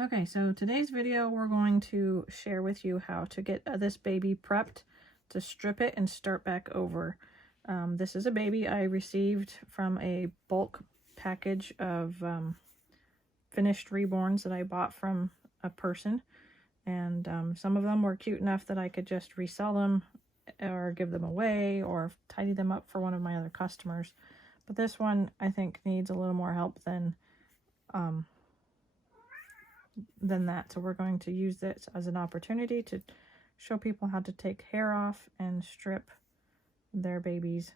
Okay, so today's video we're going to share with you how to get this baby prepped to strip it and start back over. This is a baby I received from a bulk package of finished reborns that I bought from a person, and some of them were cute enough that I could just resell them or give them away or tidy them up for one of my other customers. But this one I think needs a little more help than that, so we're going to use this as an opportunity to show people how to take hair off and strip their babies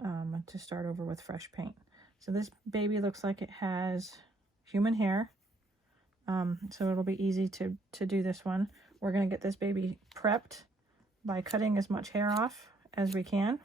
to start over with fresh paint. So this baby looks like it has human hair, so it'll be easy to do this one. We're going to get this baby prepped by cutting as much hair off as we can.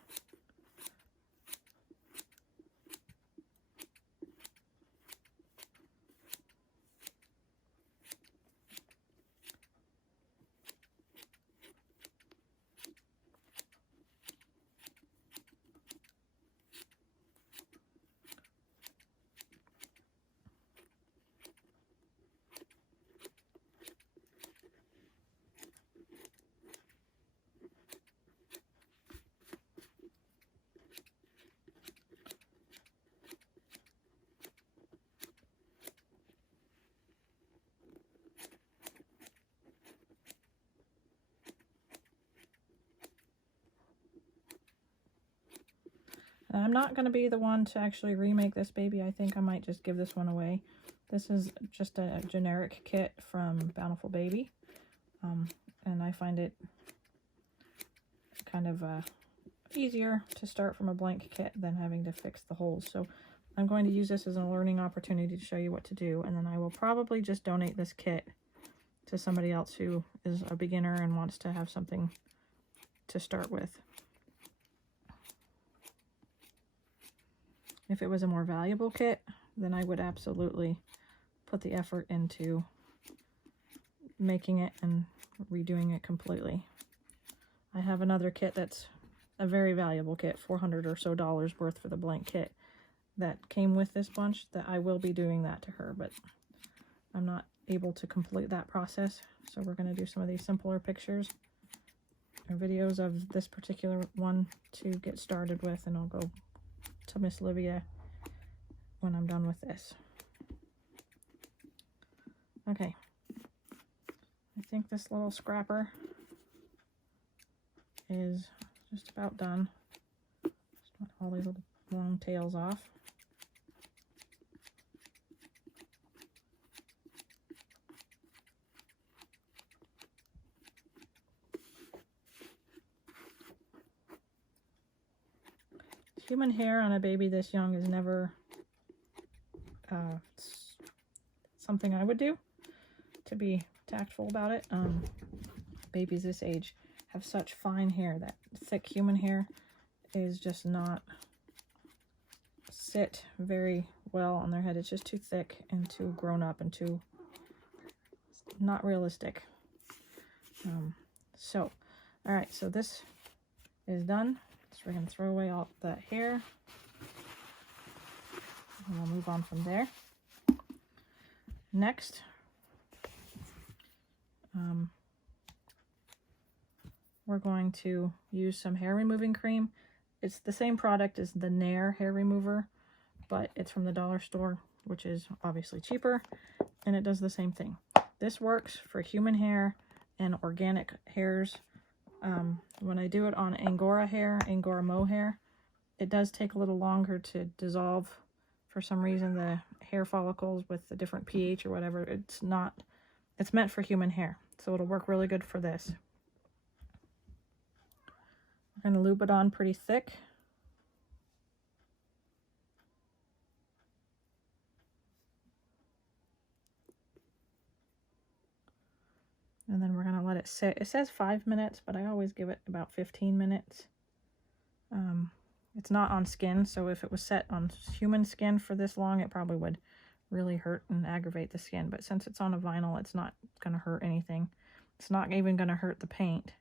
I'm not going to be the one to actually remake this baby. I think I might just give this one away. This is just a generic kit from Bountiful Baby, and I find it kind of easier to start from a blank kit than having to fix the holes. So I'm going to use this as a learning opportunity to show you what to do, and then I will probably just donate this kit to somebody else who is a beginner and wants to have something to start with. If it was a more valuable kit, then I would absolutely put the effort into making it and redoing it completely. I have another kit that's a very valuable kit, $400 or so worth for the blank kit, that came with this bunch, that I will be doing that to her, but I'm not able to complete that process. So we're going to do some of these simpler pictures or videos of this particular one to get started with, and I'll go to Miss Livia when I'm done with this. Okay, I think this little scrapper is just about done. Just want all these little long tails off. Human hair on a baby this young is never something I would do, to be tactful about it. Babies this age have such fine hair that thick human hair is just not sit very well on their head. It's just too thick and too grown up and too not realistic. So all right, so this is done. So we're going to throw away all that hair, and we'll move on from there. Next, we're going to use some hair removing cream. It's the same product as the Nair hair remover, but it's from the dollar store, which is obviously cheaper, and it does the same thing. This works for human hair and organic hairs. When I do it on Angora hair, Angora mohair, it does take a little longer to dissolve. For some reason, the hair follicles with the different pH or whatever, it's meant for human hair, so it'll work really good for this. I'm going to loop it on pretty thick. And then we're going to let it sit. It says 5 minutes, but I always give it about 15 minutes. It's not on skin, so if it was set on human skin for this long, it probably would really hurt and aggravate the skin. But since it's on a vinyl, it's not going to hurt anything. It's not even going to hurt the paint.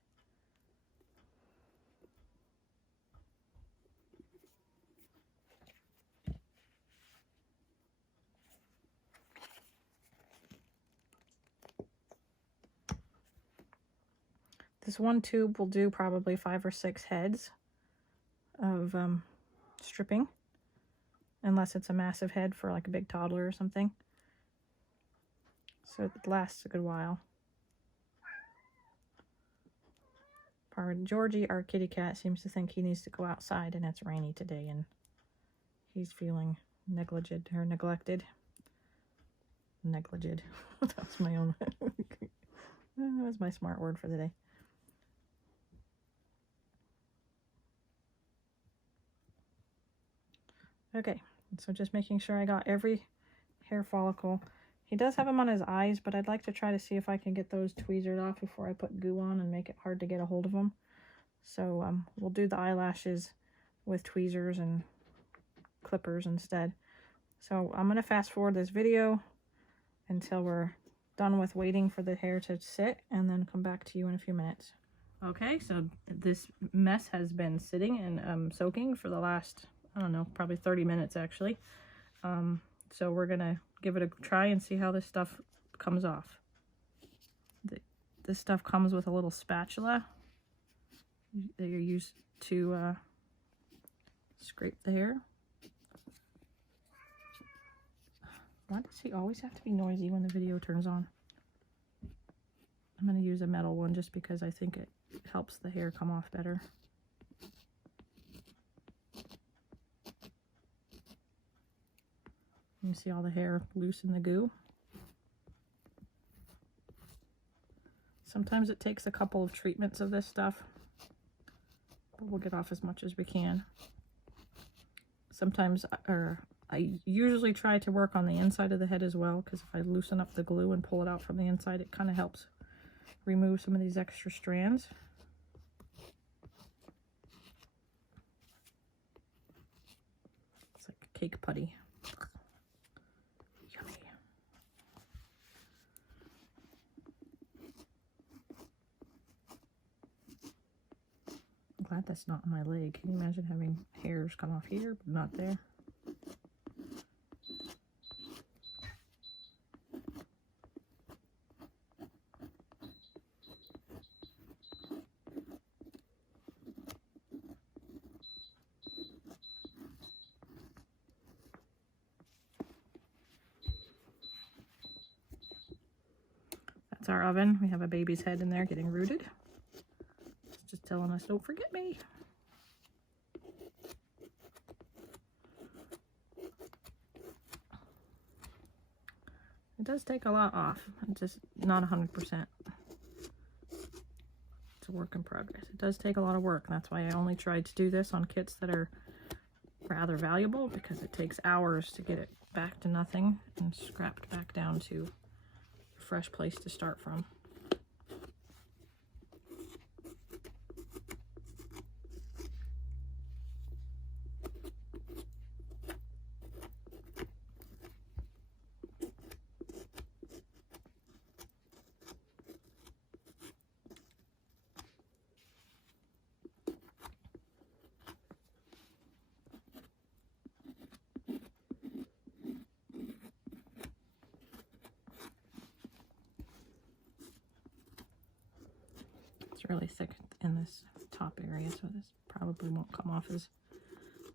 This one tube will do probably 5 or 6 heads of stripping, unless it's a massive head for like a big toddler or something. So it lasts a good while. Georgie, our kitty cat, seems to think he needs to go outside, and it's rainy today, and he's feeling negligent or neglected. Negligent. That's my own. That's my smart word for the day. Okay, so just making sure I got every hair follicle. He does have them on his eyes, but I'd like to try to see if I can get those tweezers off before I put goo on and make it hard to get a hold of them. So we'll do the eyelashes with tweezers and clippers instead. So I'm going to fast forward this video until we're done with waiting for the hair to sit, and then come back to you in a few minutes. Okay, so this mess has been sitting and soaking for the last, I don't know, probably 30 minutes actually. So we're gonna give it a try and see how this stuff comes off. This stuff comes with a little spatula that you're used to scrape the hair. Why does he always have to be noisy when the video turns on? I'm going to use a metal one just because I think it helps the hair come off better. You see all the hair loose in the goo. Sometimes it takes a couple of treatments of this stuff, but we'll get off as much as we can. Sometimes, I usually try to work on the inside of the head as well, because if I loosen up the glue and pull it out from the inside, it kind of helps remove some of these extra strands. It's like cake putty. Yummy. I'm glad that's not on my leg. Can you imagine having hairs come off here, but not there? That's our oven. We have a baby's head in there getting rooted. It's just telling us, don't forget me. It does take a lot off. It's just not 100%. It's a work in progress. It does take a lot of work. That's why I only tried to do this on kits that are rather valuable, because it takes hours to get it back to nothing and scrapped back down to a fresh place to start from. It's really thick in this top area, so this probably won't come off as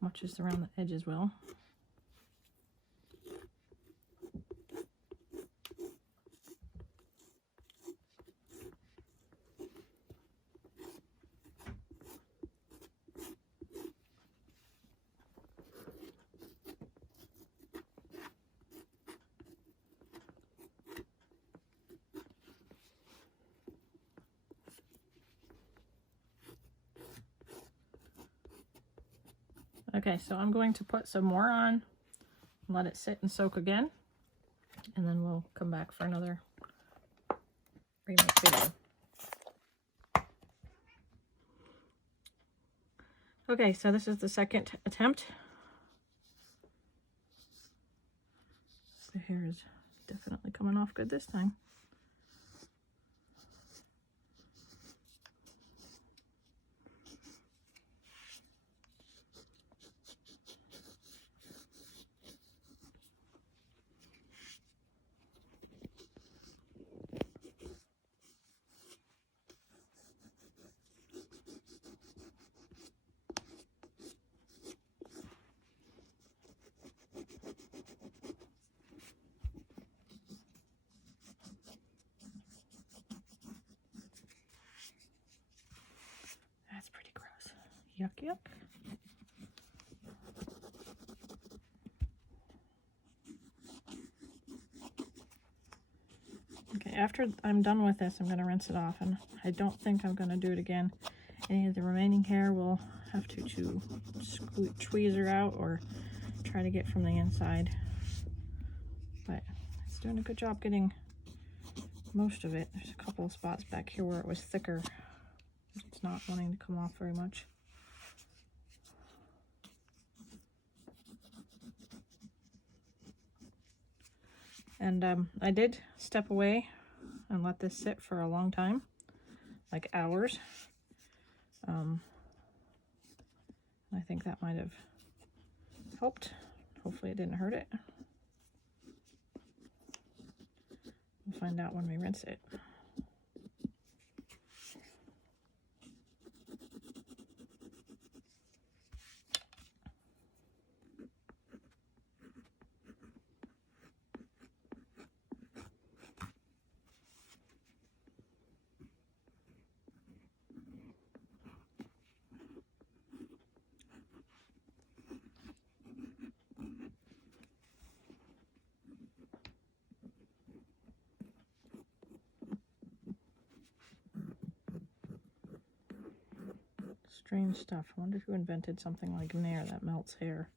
much as around the edges will. Okay, so I'm going to put some more on, let it sit and soak again, and then we'll come back for another remake video. Okay, so this is the second attempt. The hair is definitely coming off good this time. Yuck, yuck. Okay, after I'm done with this, I'm going to rinse it off, and I don't think I'm going to do it again. Any of the remaining hair will have to tweezer out or try to get from the inside. But it's doing a good job getting most of it. There's a couple of spots back here where it was thicker. It's not wanting to come off very much. And I did step away and let this sit for a long time, like hours. I think that might have helped. Hopefully it didn't hurt it. We'll find out when we rinse it. Strange stuff. I wonder who invented something like Nair that melts hair.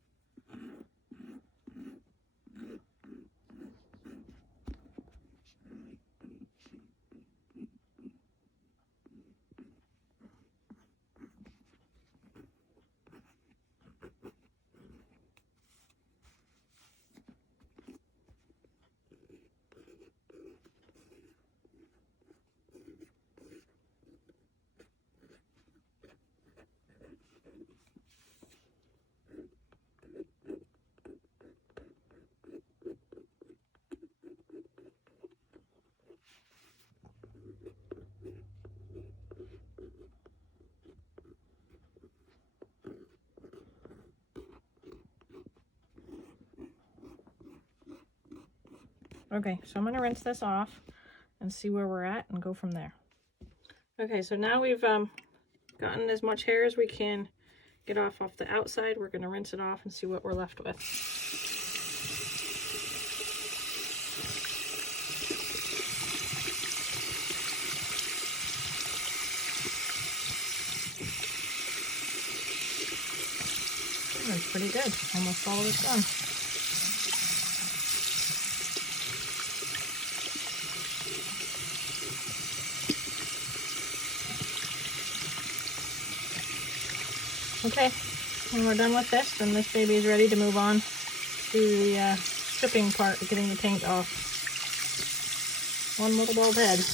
Okay, so I'm going to rinse this off and see where we're at and go from there. Okay, so now we've gotten as much hair as we can get off the outside. We're going to rinse it off and see what we're left with. That's pretty good. Almost all of it's done. Okay, when we're done with this, then this baby is ready to move on to the stripping part of getting the paint off. One little bald head.